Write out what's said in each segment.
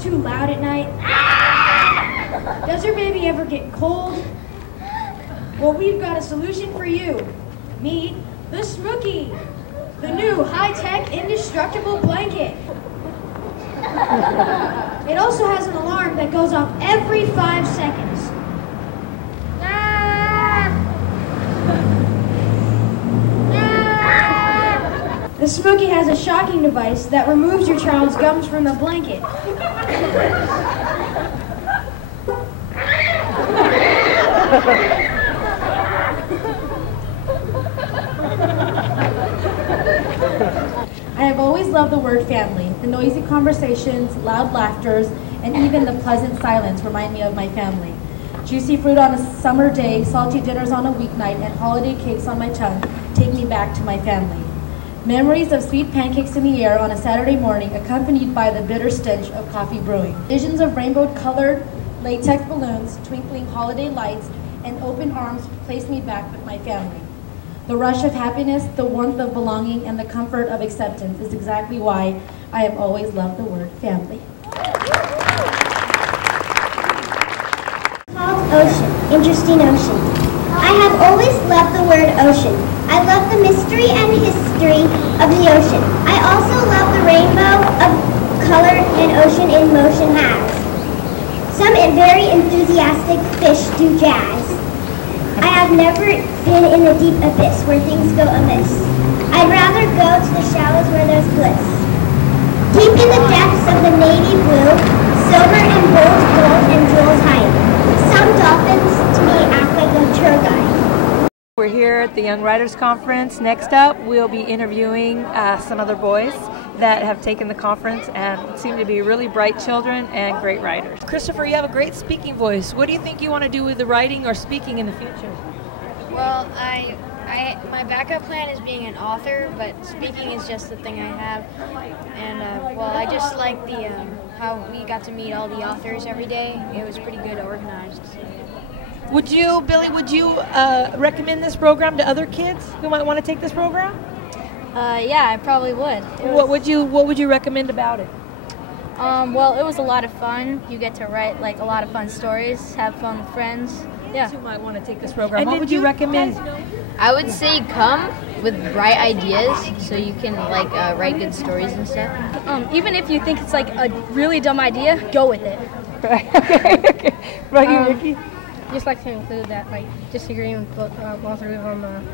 too loud at night? Does your baby ever get cold? Well, we've got a solution for you. Meet the Smookie, the new high-tech indestructible blanket. It also has an alarm that goes off every 5 seconds. The Smookie has a shocking device that removes your child's gums from the blanket. I have always loved the word family. The noisy conversations, loud laughters, and even the pleasant silence remind me of my family. Juicy fruit on a summer day, salty dinners on a weeknight, and holiday cakes on my tongue take me back to my family. Memories of sweet pancakes in the air on a Saturday morning accompanied by the bitter stench of coffee brewing. Visions of rainbow-colored latex balloons, twinkling holiday lights, and open arms place me back with my family. The rush of happiness, the warmth of belonging, and the comfort of acceptance is exactly why I have always loved the word family. Called ocean, interesting ocean. I have always loved the word ocean. I love the mystery and history of the ocean. I also love the rainbow of color an ocean in motion has. Some very enthusiastic fish do jazz. I have never been in the deep abyss where things go amiss. I'd rather go to the shallows where there's bliss. Deep in the depths of the navy blue, silver and gold and jewels hide. Some dolphins to me act like a tour guide. We're here at the Young Writers Conference. Next up, we'll be interviewing some other boys that have taken the conference and seem to be really bright children and great writers. Christopher, you have a great speaking voice. What do you think you want to do with the writing or speaking in the future? Well, my backup plan is being an author, but speaking is just the thing I have. And well, I just like the how we got to meet all the authors every day. It was pretty good organized. Would you, Billy, recommend this program to other kids who might want to take this program? Yeah, I probably would. What would you recommend about it? Well, it was a lot of fun. You get to write like a lot of fun stories, have fun with friends. Yeah. Who might want to take this program? And what would you recommend? I would say come with bright ideas so you can like write good stories and stuff. Even if you think it's like a really dumb idea, go with it. Right. Okay. Right, Ricky. Just like to include that, like, disagreeing with both three of them.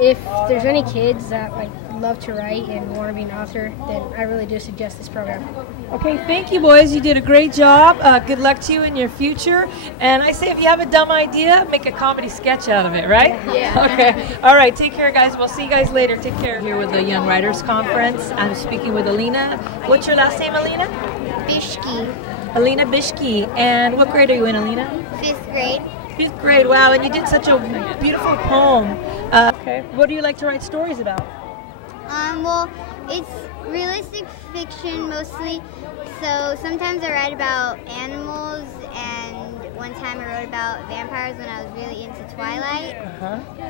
If there's any kids that like love to write and want to be an author, then I really do suggest this program. Okay, thank you, boys. You did a great job. Good luck to you in your future. And I say, if you have a dumb idea, make a comedy sketch out of it, right? Yeah. Okay. All right. Take care, guys. We'll see you guys later. Take care. Here with the Young Writers Conference. I'm speaking with Alina. What's your last name, Alina? Bishki, Alina Bishki. And what grade are you in, Alina? 5th grade. 5th grade. Wow. And you did such a beautiful poem. Okay. What do you like to write stories about? Well, it's realistic fiction mostly, so sometimes I write about animals, and one time I wrote about vampires when I was really into Twilight.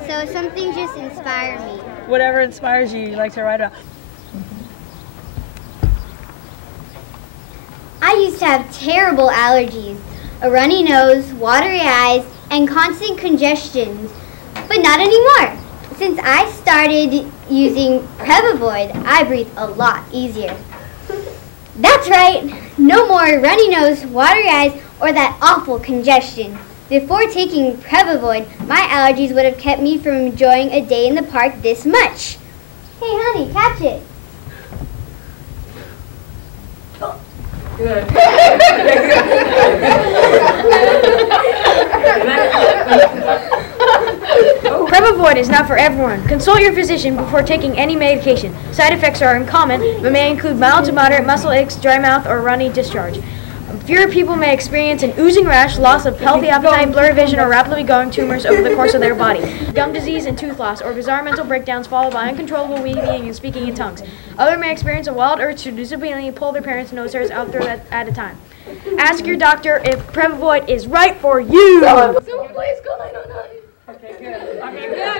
So something just inspired me. Whatever inspires you, you like to write about. I used to have terrible allergies, a runny nose, watery eyes, and constant congestion, but not anymore. Since I started using Prevavoid, I breathe a lot easier. That's right, no more runny nose, watery eyes, or that awful congestion. Before taking Prevavoid, my allergies would have kept me from enjoying a day in the park this much. Hey honey, catch it. Good. Prevavoid is not for everyone. Consult your physician before taking any medication. Side effects are uncommon, but may include mild to moderate muscle aches, dry mouth, or runny discharge. Fewer people may experience an oozing rash, loss of healthy appetite, blurry vision, or rapidly growing tumors over the course of their body. Gum disease and tooth loss, or bizarre mental breakdowns followed by uncontrollable weeping and speaking in tongues. Others may experience a wild urge to disobediently pull their parents' nose hairs out there at a time. Ask your doctor if Prevavoid is right for you. Someone please call 909. Okay, good. Okay, good.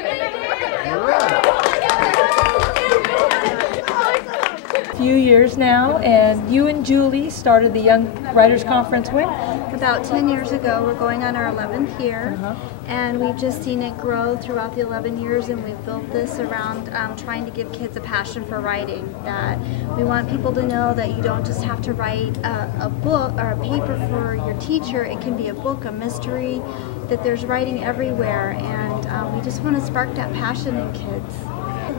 If few years now, and you and Julie started the Young Writers Conference when? About 10 years ago. We're going on our 11th year, and we've just seen it grow throughout the 11 years, and we've built this around trying to give kids a passion for writing. That we want people to know that you don't just have to write a book or a paper for your teacher. It can be a book, a mystery, that there's writing everywhere, and we just want to spark that passion in kids.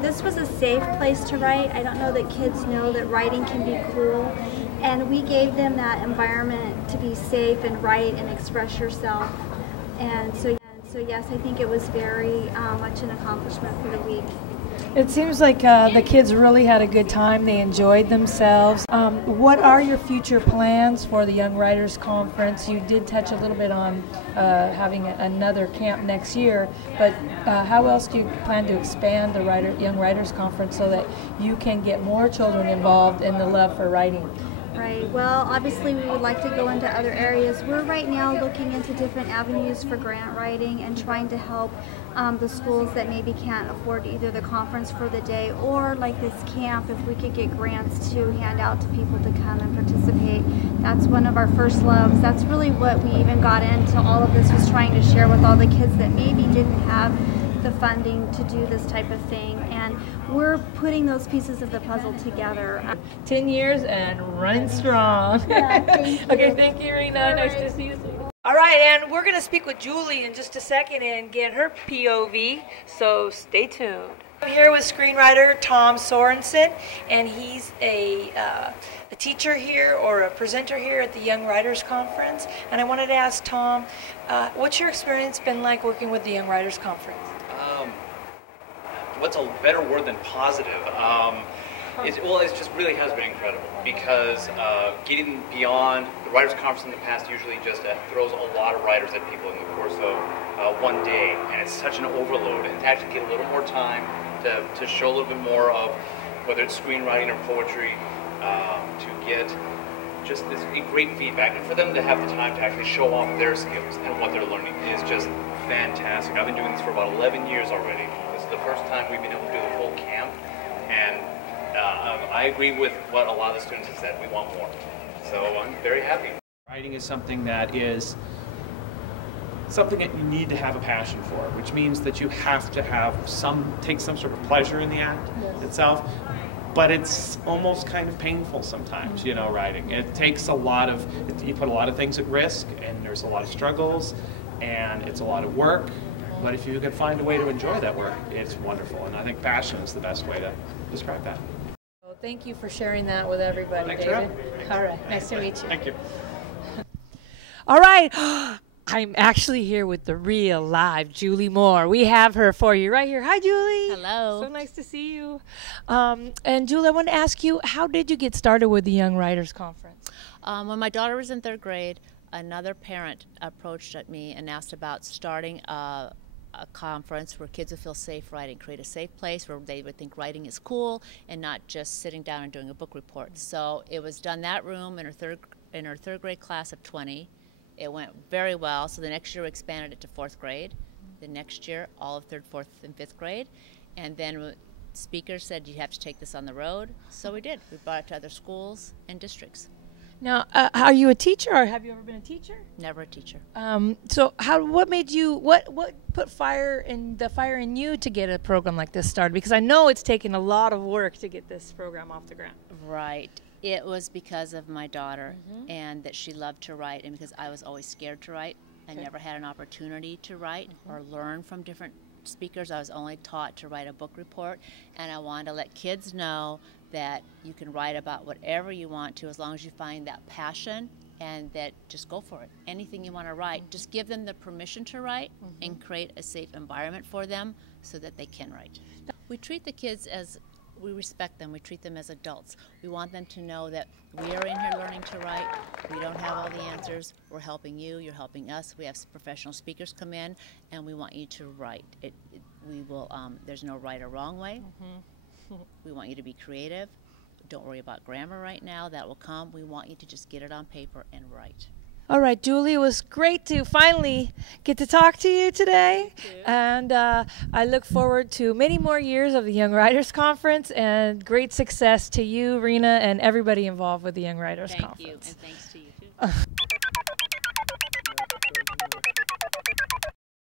This was a safe place to write. I don't know that kids know that writing can be cool, and we gave them that environment to be safe and write and express yourself. And so yes, I think it was very much an accomplishment for the week. It seems like the kids really had a good time. They enjoyed themselves. What are your future plans for the Young Writers Conference? You did touch a little bit on having another camp next year, but how else do you plan to expand the Young Writers Conference so that you can get more children involved in the love for writing? Right. Well, obviously we would like to go into other areas. We're right now looking into different avenues for grant writing and trying to help the schools that maybe can't afford either the conference for the day or like this camp, if we could get grants to hand out to people to come and participate. That's one of our first loves. That's really what we even got into all of this, was trying to share with all the kids that maybe didn't have the funding to do this type of thing, and we're putting those pieces of the puzzle together. 10 years and running strong. Yeah, thank you. Okay, thank you, Rena. Nice to see you. All right, and we're going to speak with Julie in just a second and get her POV, so stay tuned. I'm here with screenwriter Tom Sorensen, and he's a teacher here or a presenter here at the Young Writers Conference. And I wanted to ask Tom, what's your experience been like working with the Young Writers Conference? What's a better word than positive? It just really has been incredible, because getting beyond the Writers Conference in the past usually just throws a lot of writers at people in the course of one day, and it's such an overload. And to actually get a little more time to show a little bit more of whether it's screenwriting or poetry, to get just this great feedback, and for them to have the time to actually show off their skills and what they're learning is just fantastic. I've been doing this for about 11 years already. This is the first time we've been able to do the full camp, and I agree with what a lot of the students have said. We want more. So I'm very happy. Writing is something that you need to have a passion for, which means that you have to have take some sort of pleasure in the act itself. But it's almost kind of painful sometimes, writing. It takes you put a lot of things at risk, and there's a lot of struggles, and it's a lot of work. But if you can find a way to enjoy that work, it's wonderful. And I think passion is the best way to describe that. Well, thank you for sharing that with everybody, Thanks, David. Rob. All right, nice to meet you. Thank you. All right. I'm actually here with the real live Julie Moore. We have her for you right here. Hi, Julie. Hello. So nice to see you. And Julie, I want to ask you, how did you get started with the Young Writers Conference? When my daughter was in 3rd grade, another parent approached me and asked about starting a conference where kids would feel safe writing, create a safe place where they would think writing is cool and not just sitting down and doing a book report. So it was done that room in her third grade class of 20. It went very well, so the next year we expanded it to 4th grade. The next year, all of 3rd, 4th, and 5th grade. And then speakers said, you have to take this on the road. So we did. We brought it to other schools and districts. Now, are you a teacher, or have you ever been a teacher? Never a teacher. So what made you, what put fire in you to get a program like this started? Because I know it's taken a lot of work to get this program off the ground. Right. It was because of my daughter, and that she loved to write, and because I was always scared to write. I never had an opportunity to write or learn from different speakers. I was only taught to write a book report, and I wanted to let kids know that you can write about whatever you want to, as long as you find that passion, and that just go for it. Anything you want to write, just give them the permission to write and create a safe environment for them so that they can write. We treat the kids as we respect them. We treat them as adults. We want them to know that we are in here learning to write. We don't have all the answers. We're helping you. You're helping us. We have professional speakers come in, and we want you to write. There's no right or wrong way. We want you to be creative. Don't worry about grammar right now. That will come. We want you to just get it on paper and write. All right, Julie, it was great to finally get to talk to you today. And I look forward to many more years of the Young Writers Conference and great success to you, Rena, and everybody involved with the Young Writers Conference. Thank you, and thanks to you, too.